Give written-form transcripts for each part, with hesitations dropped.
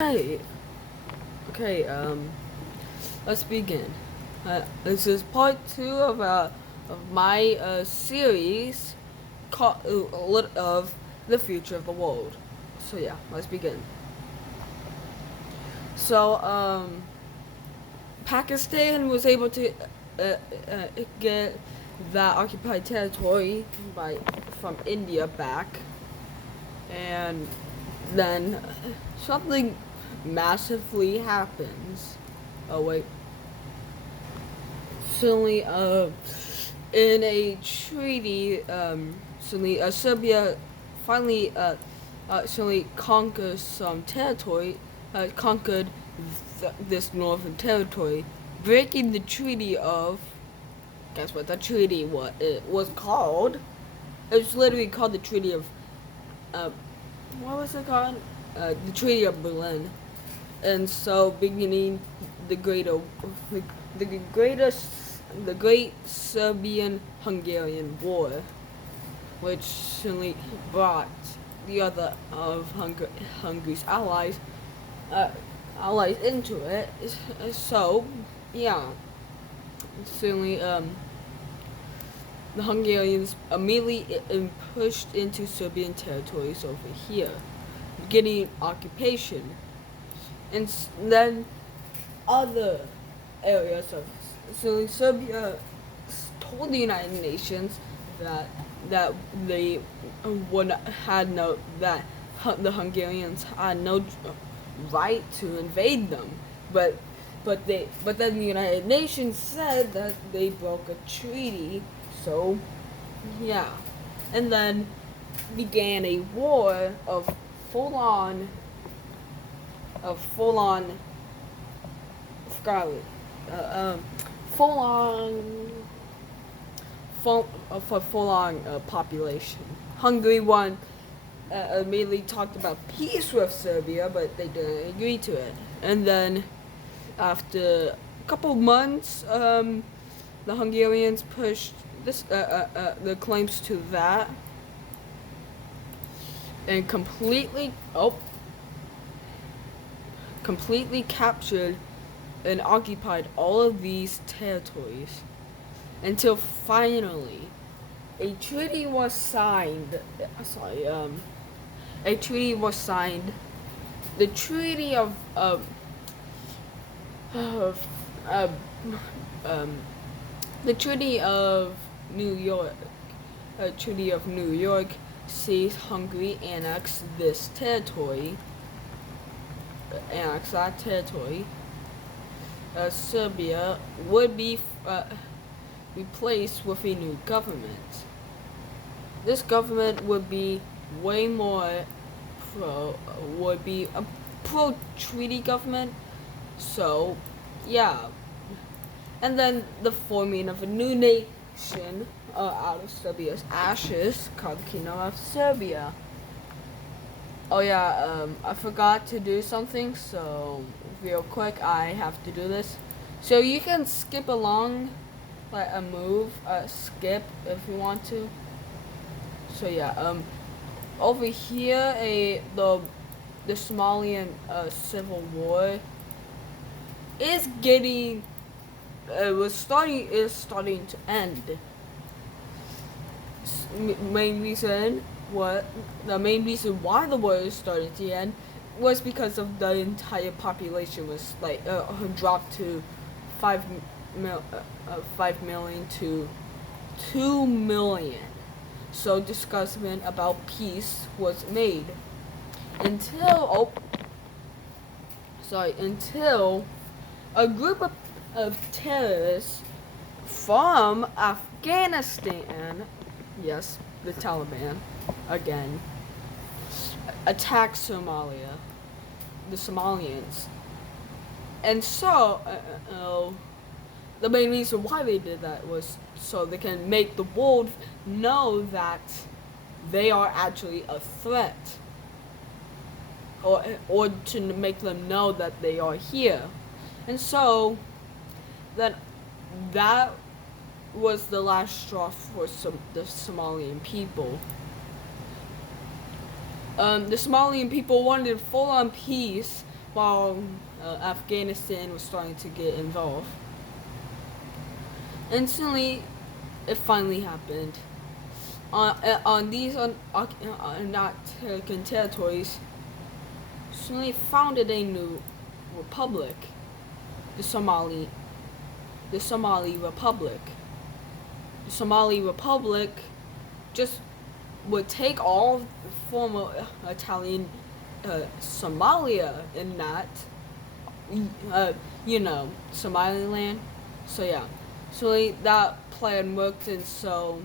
Hey, okay, let's begin. This is part two of my series called of the future of the world. So yeah, let's begin. So Pakistan was able to uh, get that occupied territory from India back, and then something massively happens. Oh wait. Suddenly, in a treaty, suddenly Serbia finally, suddenly conquers some territory, conquered this northern territory, breaking the treaty of. Guess what? The treaty what it was called? It was literally called the Treaty of. Uh, what was it called? The Treaty of Berlin. And so beginning the greater the greatest the Great Serbian-Hungarian War, which certainly brought the other of Hungary's uh, allies into it. So yeah, certainly the Hungarians immediately pushed into Serbian territories over here, getting occupation, and then other areas of Serbia told the United Nations that that they would had no that the Hungarians had no right to invade them, but but then the United Nations said that they broke a treaty, so yeah, and then began a war of full on full on Scarlet. Uh, um, full on, full on population. Hungary won. Immediately talked about peace with Serbia, but they didn't agree to it. And then, after a couple months, the Hungarians pushed the claims to that, and completely captured and occupied all of these territories until finally a treaty was signed. A treaty was signed. The Treaty of uh, um, the Treaty of New York. Treaty of New York sees Hungary annex this territory. Annex that territory. Serbia would be replaced with a new government. This government would be way more would be a pro treaty government. So, yeah. And then the forming of a new nation out of Serbia's ashes called the Kingdom of Serbia. Oh yeah, I forgot to do something, so real quick, I have to do this. So you can skip along, like a move, skip if you want to. So yeah, over here, the Somalian civil war is getting, is starting to end. Main reason what the main reason why the war is starting to end was because of the entire population was like dropped to 5 million to 2 million. So discussion about peace was made until until a group of terrorists from Afghanistan, yes, the Taliban, again, attacked Somalia, the Somalians. And so, the main reason why they did that was so they can make the world know that they are actually a threat. Or to make them know that they are here. And so, that was the last straw for the Somalian people. The Somalian people wanted full-on peace while Afghanistan was starting to get involved. Instantly, it finally happened. On these not American territories, Somali founded a new republic, the Somali, the Somali Republic. The Somali Republic just would take all the former Italian Somalia in that, Somaliland. So yeah, so that plan worked, and so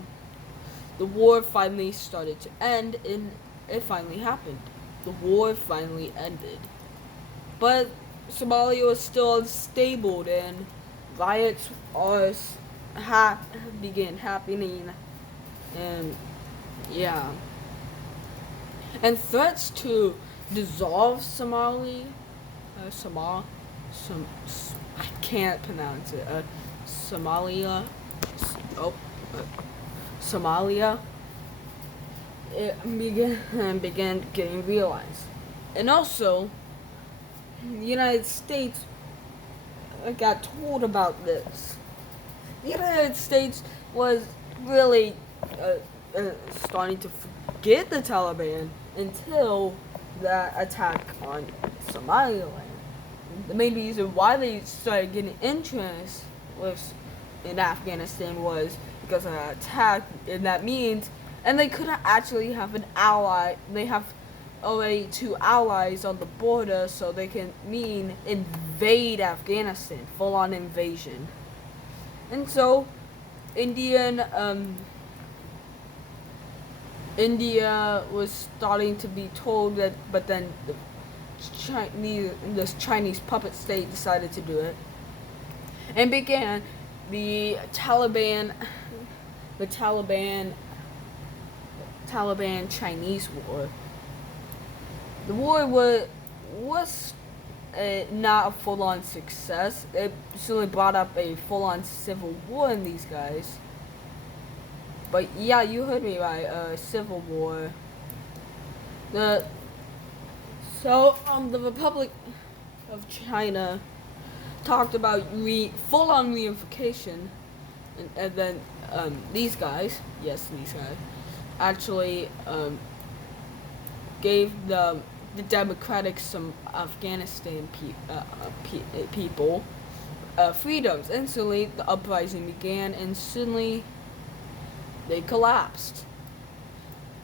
the war finally started to end, and it finally happened. The war finally ended. But Somalia was still unstable, and riots began happening, and yeah. And threats to dissolve I can't pronounce it, Somalia, oh, uh, Somalia, it began getting realized. And also, the United States got told about this. The United States was really starting to forget the Taliban until that attack on Somaliland. The main reason why they started getting interest was in Afghanistan was because of an attack, and that means, and they couldn't actually have an ally. They have already two allies on the border, so they can invade Afghanistan, full-on invasion. And so, India was starting to be told that, but then this Chinese puppet state decided to do it, and began the Taliban Chinese War. The war was not a full-on success. It certainly brought up a full-on civil war in these guys. But yeah, you heard me right. Civil war. The Republic of China talked about full-on reunification, and then these guys, actually gave the democratic some Afghanistan people freedoms. Instantly, the uprising began, and suddenly they collapsed.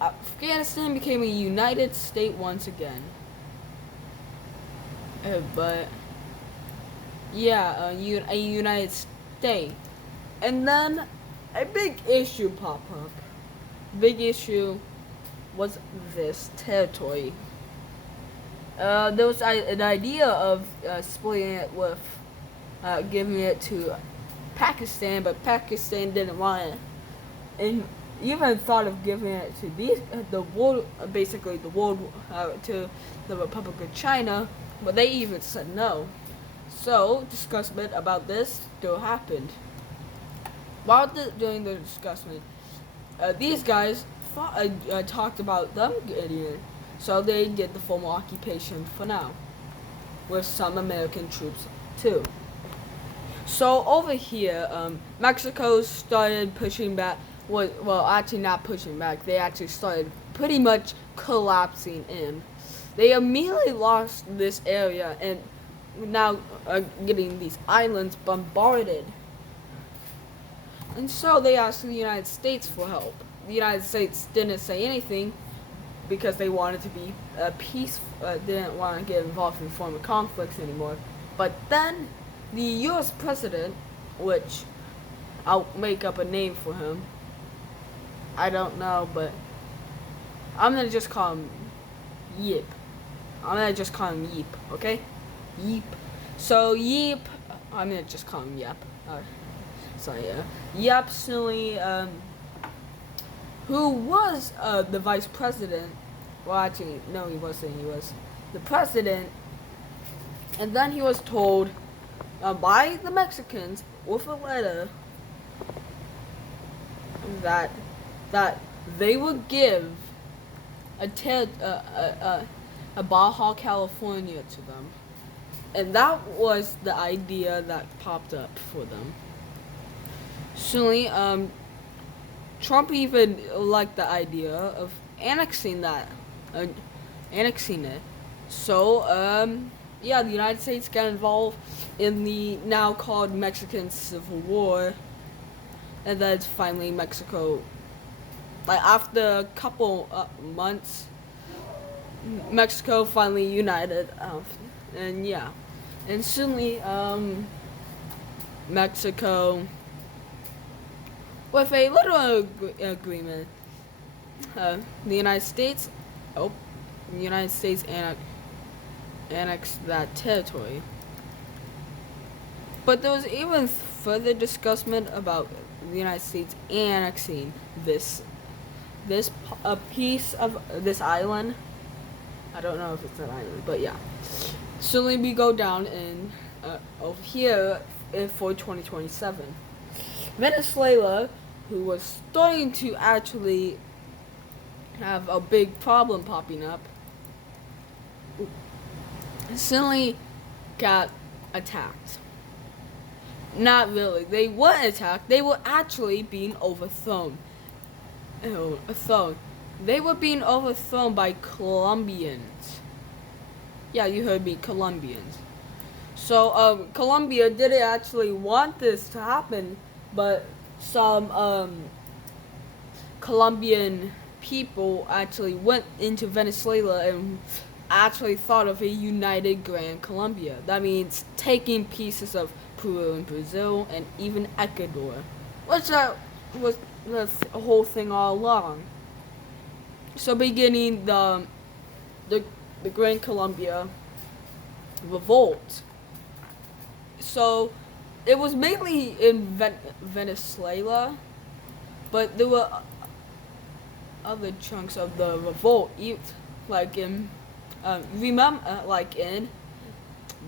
Afghanistan became a united state once again. But yeah, a united state. And then a big issue popped up. Big issue was this territory. There was an idea of splitting it with giving it to Pakistan, but Pakistan didn't want it, and even thought of giving it to the world to the Republic of China, but they even said no. So discussion about this still happened. During the discussion, these guys talked about them getting it, so they did the formal occupation for now, with some American troops too. So over here, Mexico started pushing back. Well, actually not pushing back. They actually started pretty much collapsing in. They immediately lost this area and now are getting these islands bombarded. And so they asked the United States for help. The United States didn't say anything because they wanted to be peaceful, didn't want to get involved in former conflicts anymore. But then the U.S. president, which I'll make up a name for him. I don't know, but I'm gonna just call him Yip. Okay? Yip. So Yip, I'm gonna just call him Yep. Yep Silly, who was the vice president. Well, actually, no, he wasn't. He was the president. And then he was told by the Mexicans with a letter that they would give a Baja California to them. And that was the idea that popped up for them. Soon, Trump even liked the idea of annexing uh, annexing it. So, yeah, the United States got involved in the now called Mexican Civil War, and then finally Mexico, like after a couple months, Mexico finally united, and yeah, and suddenly, Mexico, with a little agreement, the United States, oh, the United States annexed that territory. But there was even further discussion about the United States annexing this a piece of this island. I don't know if it's an island, but yeah. Suddenly we go down in over here for 2027. Venezuela, who was starting to actually have a big problem popping up, suddenly got attacked. Not really. They weren't attacked. They were actually being overthrown. They were being overthrown by Colombians. Yeah, you heard me, Colombians. So, Colombia didn't actually want this to happen, but some, Colombian people actually went into Venezuela and actually thought of a united Grand Colombia. That means taking pieces of Peru and Brazil and even Ecuador, which was the whole thing all along. So beginning the Grand Colombia revolt. So it was mainly in Venezuela, but there were other chunks of the revolt, like in like in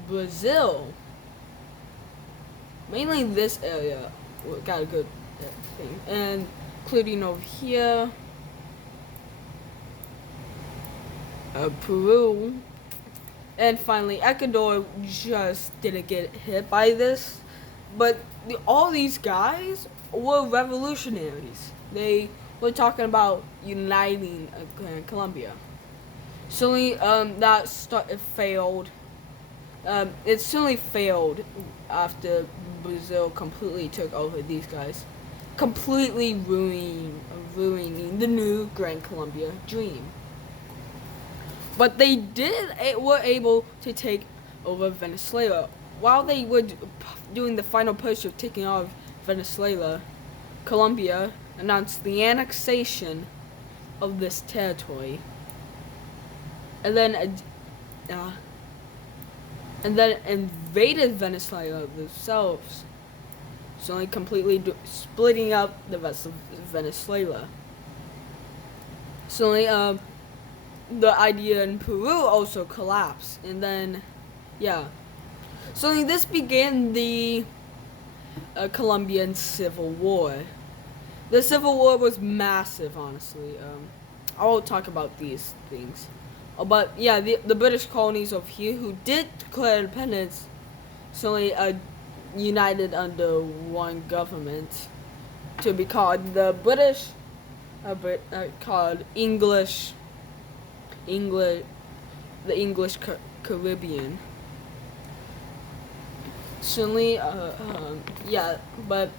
Brazil. Mainly this area got a good thing, and including over here, Peru, and finally Ecuador just didn't get hit by this. But all these guys were revolutionaries. They were talking about uniting Colombia. So it failed. It certainly failed after Brazil completely took over these guys, completely ruining the new Grand Colombia dream. But they were able to take over Venezuela. While they were doing the final push of taking over Venezuela, Colombia announced the annexation of this territory, and then invaded Venezuela themselves, so completely splitting up the rest of Venezuela. So the idea in Peru also collapsed, and then yeah. So this began the Colombian Civil War. The Civil War was massive, honestly. I won't talk about these things. But yeah, the British colonies of here who did declare independence suddenly united under one government to be called the British, called the English Caribbean. Suddenly, yeah, but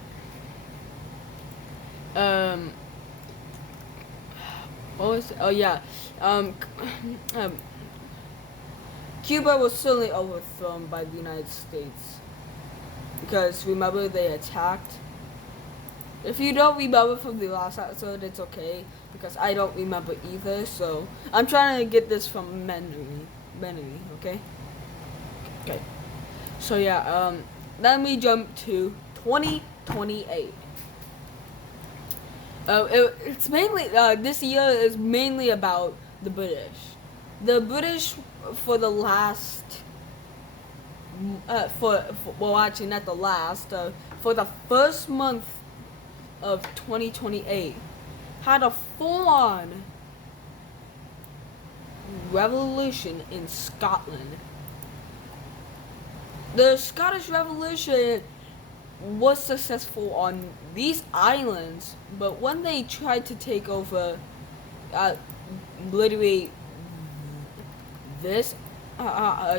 what was it? Oh yeah, Cuba was certainly overthrown by the United States because remember they attacked. If you don't remember from the last episode, it's okay because I don't remember either. So I'm trying to get this from memory. Okay. Okay. So yeah, let me jump to 2028. It's mainly this year is mainly about the British. The British for the last well actually not the last for the first month of 2028 had a full-on revolution in Scotland. The Scottish Revolution was successful on these islands, but when they tried to take over, literally this,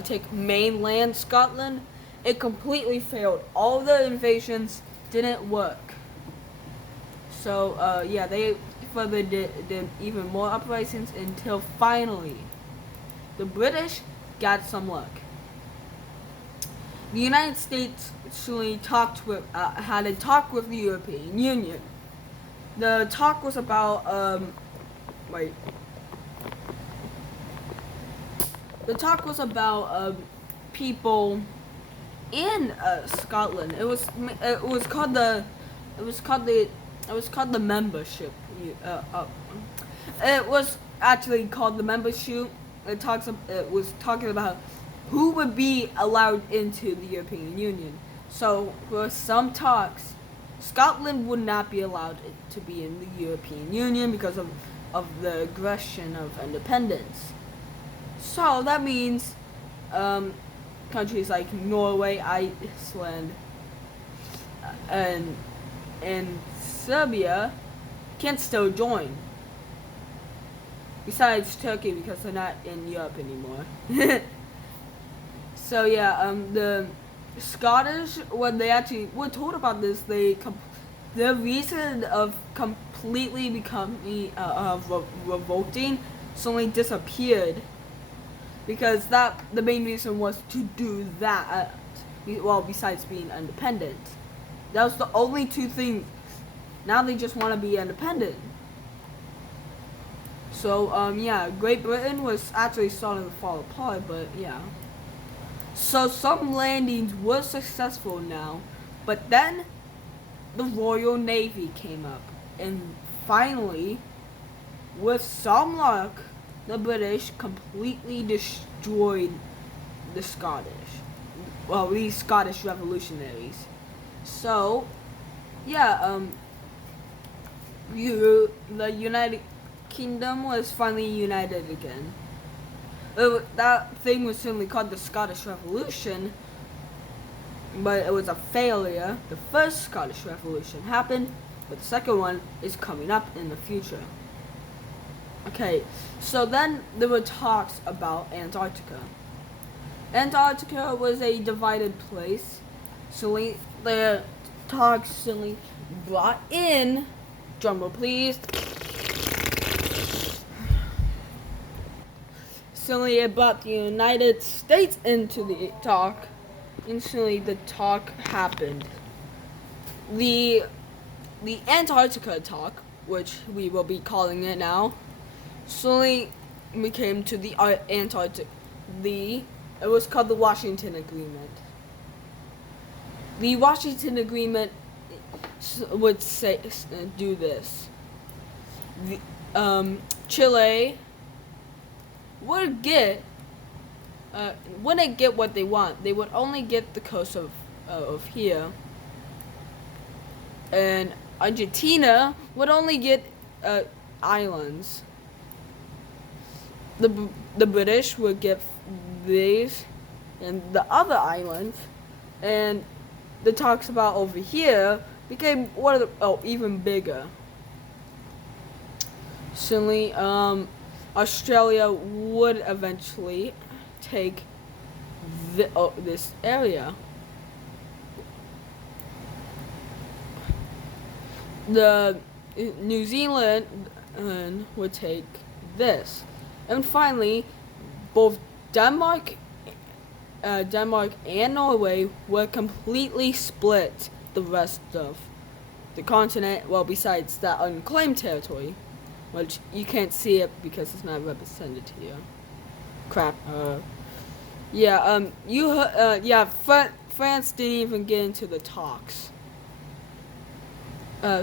take mainland Scotland, it completely failed. All the invasions didn't work. So yeah, they further did even more uprisings until finally the British got some luck. The United States actually had a talk with the European Union. The talk was about The talk was about people in Scotland. It was called the membership. It was actually called the membership. It was talking about who would be allowed into the European Union. So for some talks, Scotland would not be allowed to be in the European Union because of the aggression of independence. So that means countries like Norway, Iceland, and Serbia can still join. Besides Turkey, because they're not in Europe anymore. So yeah, the Scottish, when they actually were told about this, the reason of completely becoming revolting suddenly disappeared, because the main reason was to do that. Well, besides being independent, that was the only two things. Now they just want to be independent. So yeah, Great Britain was actually starting to fall apart, but yeah. So some landings were successful now, but then the Royal Navy came up, and finally, with some luck, the British completely destroyed the these Scottish revolutionaries. So, yeah, the United Kingdom was finally united again. That thing was certainly called the Scottish Revolution, but it was a failure. The first Scottish Revolution happened, but the second one is coming up in the future. Okay, so then there were talks about Antarctica. Antarctica was a divided place, so the talks suddenly brought in, drumroll please, suddenly it brought the United States into the talk. Instantly, the talk happened. The Antarctica talk, which we will be calling it now, slowly became to the Antarctic. It was called the Washington Agreement. The Washington Agreement would do this. Chile wouldn't get what they want. They would only get the coast of here, and Argentina would only get islands. The British would get these and the other islands, and the talks about over here became even bigger. Suddenly, Australia would eventually take this area. The New Zealand would take this, and finally, both Denmark and Norway would completely split the rest of the continent. Well, besides that unclaimed territory, which you can't see it because it's not represented here. Crap. France didn't even get into the talks.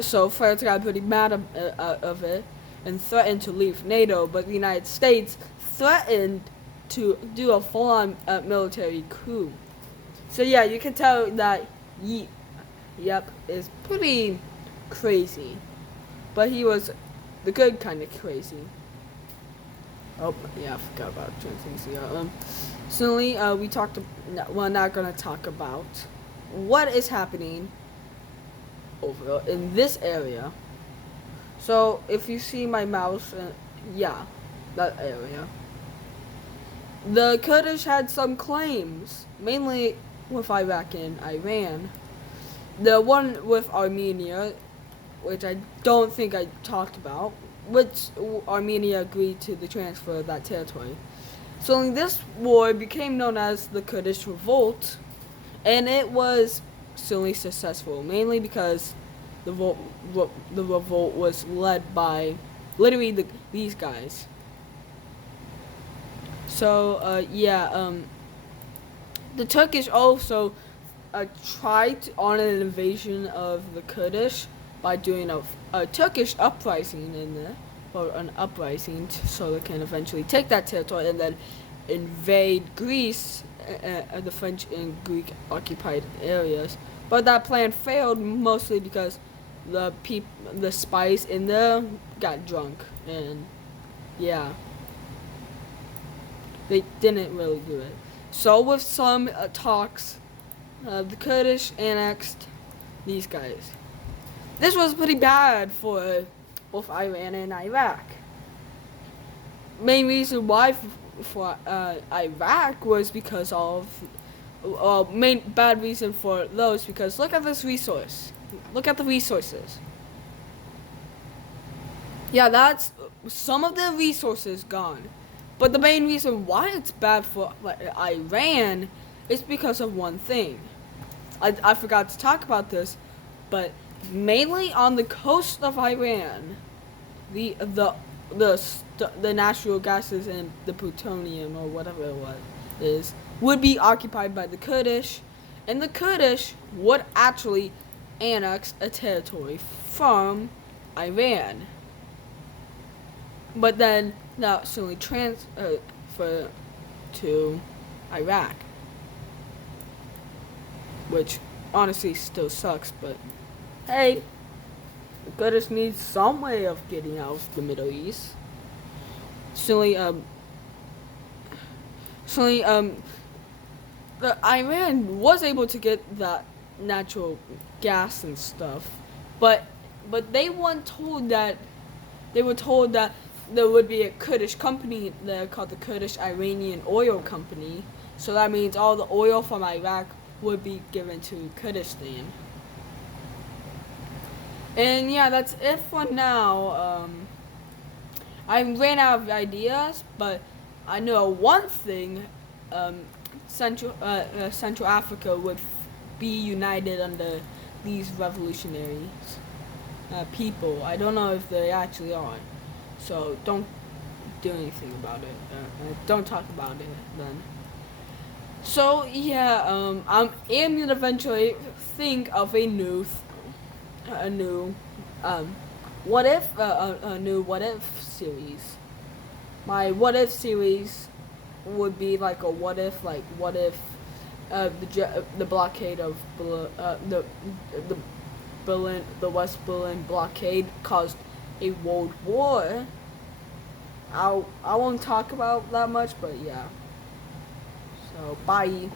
So France got pretty mad of it and threatened to leave NATO, but the United States threatened to do a full-on military coup. So yeah, you can tell that is pretty crazy, but he was the good kind of crazy. Oh, yeah, I forgot about Transnesia. Suddenly, we talked. We're not gonna talk about what is happening over in this area. So, if you see my mouse, yeah, that area. The Kurdish had some claims, mainly with Iraq and Iran. The one with Armenia, which I don't think I talked about, which Armenia agreed to the transfer of that territory. So this war became known as the Kurdish Revolt, and it was certainly successful, mainly because the revolt was led by literally these guys. So the Turkish also tried on an invasion of the Kurdish by doing a Turkish uprising in there, or an uprising, so they can eventually take that territory and then invade Greece, the French and Greek occupied areas. But that plan failed mostly because the spies in there got drunk, and yeah, they didn't really do it. So with some talks, the Kurdish annexed these guys. This was pretty bad for both Iran and Iraq. Main reason why for Iraq was because of main bad reason for those because look at this resource. Look at the resources. Yeah, that's some of the resources gone. But the main reason why it's bad for Iran is because of one thing. I forgot to talk about this, but mainly on the coast of Iran, the natural gases and the plutonium or whatever it is would be occupied by the Kurdish, and the Kurdish would actually annex a territory from Iran. But then that suddenly transfer to Iraq, which honestly still sucks. But hey, the Kurdish needs some way of getting out of the Middle East. Suddenly, the Iran was able to get that natural gas and stuff, but they weren't told that. They were told that there would be a Kurdish company there called the Kurdish Iranian Oil Company. So that means all the oil from Iraq would be given to Kurdistan. And yeah, that's it for now. I ran out of ideas, but I know one thing. Central Africa would be united under these revolutionaries people. I don't know if they actually are. So don't do anything about it. Don't talk about it then. So yeah, I'm gonna eventually think of a new what if a new what if series. My what if series would be like a what if the blockade of the West Berlin blockade caused a world war. I won't talk about that much, but yeah. So bye.